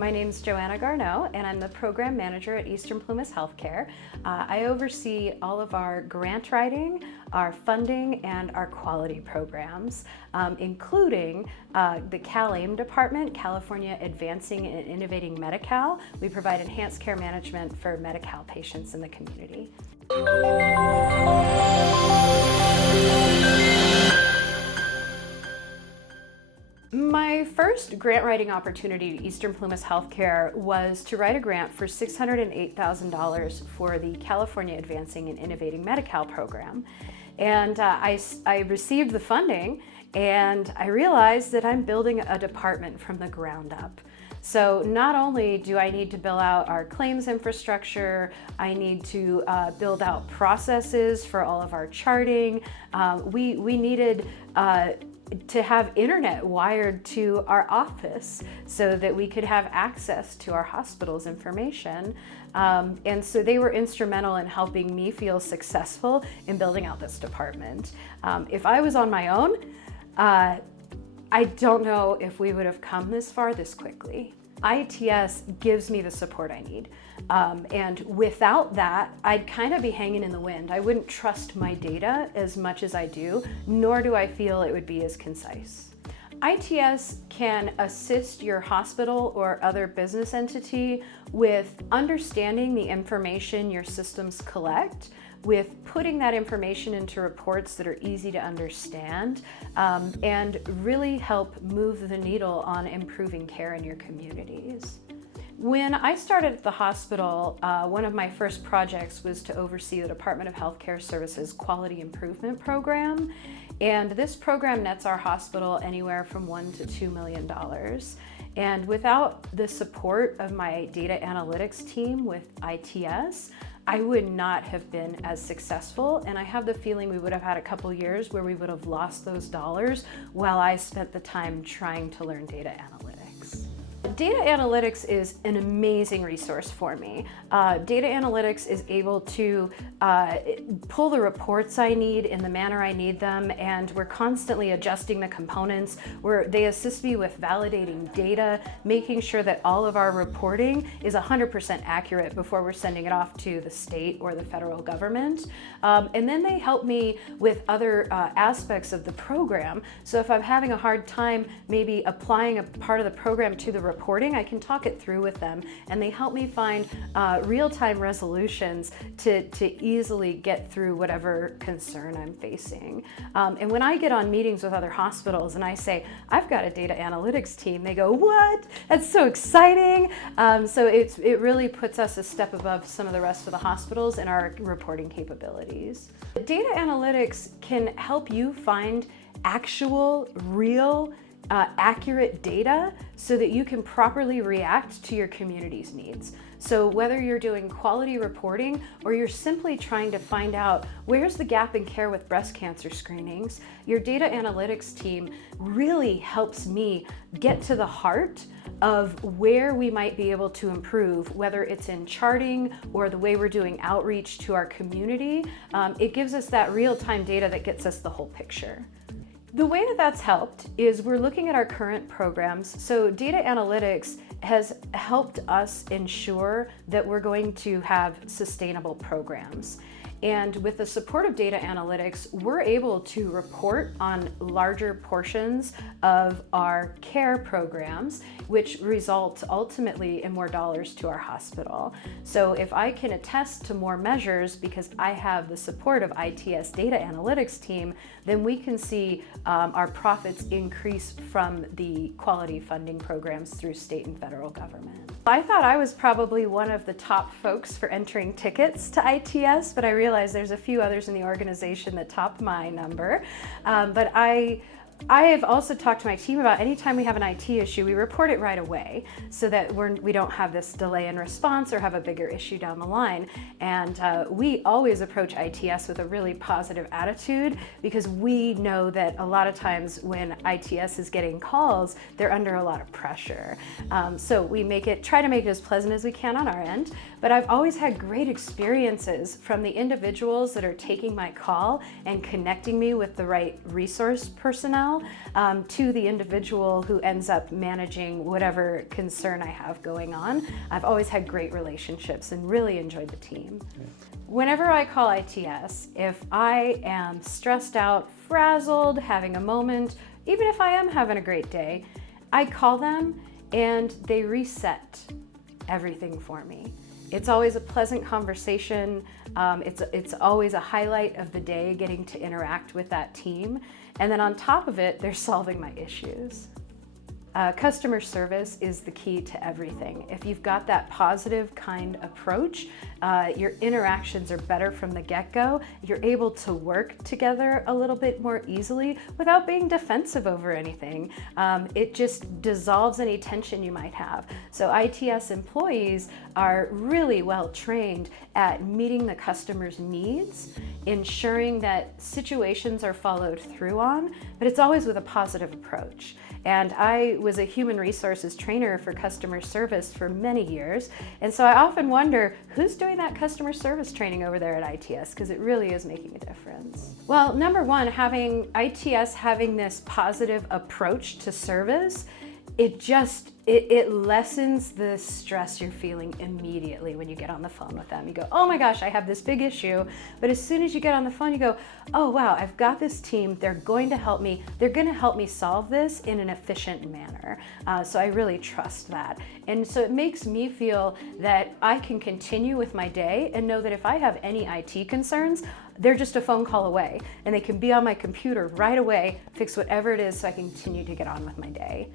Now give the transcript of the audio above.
My name is Joanna Garneau, and I'm the program manager at Eastern Plumas Healthcare. I oversee all of our grant writing, our funding, and our quality programs, including the CalAIM department, California Advancing and Innovating Medi-Cal. We provide enhanced care management for Medi-Cal patients in the community. My first grant writing opportunity at Eastern Plumas Healthcare was to write a grant for $608,000 for the California Advancing and Innovating Medi-Cal program. And I received the funding, and I realized that I'm building a department from the ground up. So not only do I need to build out our claims infrastructure, I need to build out processes for all of our charting. We needed to have internet wired to our office so that we could have access to our hospital's information. And so they were instrumental in helping me feel successful in building out this department. If I was on my own, I don't know if we would have come this far this quickly. ITS gives me the support I need. And without that, I'd kind of be hanging in the wind. I wouldn't trust my data as much as I do, nor do I feel it would be as concise. ITS can assist your hospital or other business entity with understanding the information your systems collect, with putting that information into reports that are easy to understand, and really help move the needle on improving care in your communities. When I started at the hospital, one of my first projects was to oversee the Department of Healthcare Services Quality Improvement Program. And this program nets our hospital anywhere from $1 to $2 million. And without the support of my data analytics team with ITS, I would not have been as successful, and I have the feeling we would have had a couple years where we would have lost those dollars while I spent the time trying to learn data analytics. Data analytics is an amazing resource for me. Data analytics is able to pull the reports I need in the manner I need them, and we're constantly adjusting the components. They assist me with validating data, making sure that all of our reporting is 100% accurate before we're sending it off to the state or the federal government. And then they help me with other aspects of the program. So if I'm having a hard time maybe applying a part of the program to the reporting, I can talk it through with them, and they help me find real-time resolutions to easily get through whatever concern I'm facing. And when I get on meetings with other hospitals and I say, I've got a data analytics team, they go, what? That's so exciting. So it really puts us a step above some of the rest of the hospitals in our reporting capabilities. Data analytics can help you find actual, real, accurate data so that you can properly react to your community's needs. So whether you're doing quality reporting or you're simply trying to find out where's the gap in care with breast cancer screenings, your data analytics team really helps me get to the heart of where we might be able to improve, whether it's in charting or the way we're doing outreach to our community. It gives us that real-time data that gets us the whole picture. The way that that's helped is we're looking at our current programs. So data analytics has helped us ensure that we're going to have sustainable programs. And with the support of data analytics, we're able to report on larger portions of our care programs, which result ultimately in more dollars to our hospital. So if I can attest to more measures because I have the support of ITS data analytics team, then we can see our profits increase from the quality funding programs through state and federal government. I thought I was probably one of the top folks for entering tickets to ITS, but I realized there's a few others in the organization that top my number. But I have also talked to my team about anytime we have an IT issue, we report it right away so that we don't have this delay in response or have a bigger issue down the line. And we always approach ITS with a really positive attitude because we know that a lot of times when ITS is getting calls, they're under a lot of pressure. So we try to make it as pleasant as we can on our end. But I've always had great experiences from the individuals that are taking my call and connecting me with the right resource personnel email to the individual who ends up managing whatever concern I have going on. I've always had great relationships and really enjoyed the team. Yeah. Whenever I call ITS, if I am stressed out, frazzled, having a moment, even if I am having a great day, I call them and they reset everything for me. It's always a pleasant conversation. It's always a highlight of the day getting to interact with that team. And then on top of it, they're solving my issues. Customer service is the key to everything. If you've got that positive kind approach, your interactions are better from the get-go. You're able to work together a little bit more easily without being defensive over anything. It just dissolves any tension you might have. So ITS employees are really well trained at meeting the customer's needs, ensuring that situations are followed through on, but it's always with a positive approach. And I was a human resources trainer for customer service for many years. And so I often wonder, who's doing that customer service training over there at ITS? Because it really is making a difference. Well, number one, having ITS having this positive approach to service, it lessens the stress you're feeling immediately when you get on the phone with them. You go, oh my gosh, I have this big issue. But as soon as you get on the phone, you go, oh wow, I've got this team. They're going to help me. They're going to help me solve this in an efficient manner. So I really trust that. And so it makes me feel that I can continue with my day and know that if I have any IT concerns, they're just a phone call away and they can be on my computer right away, fix whatever it is so I can continue to get on with my day.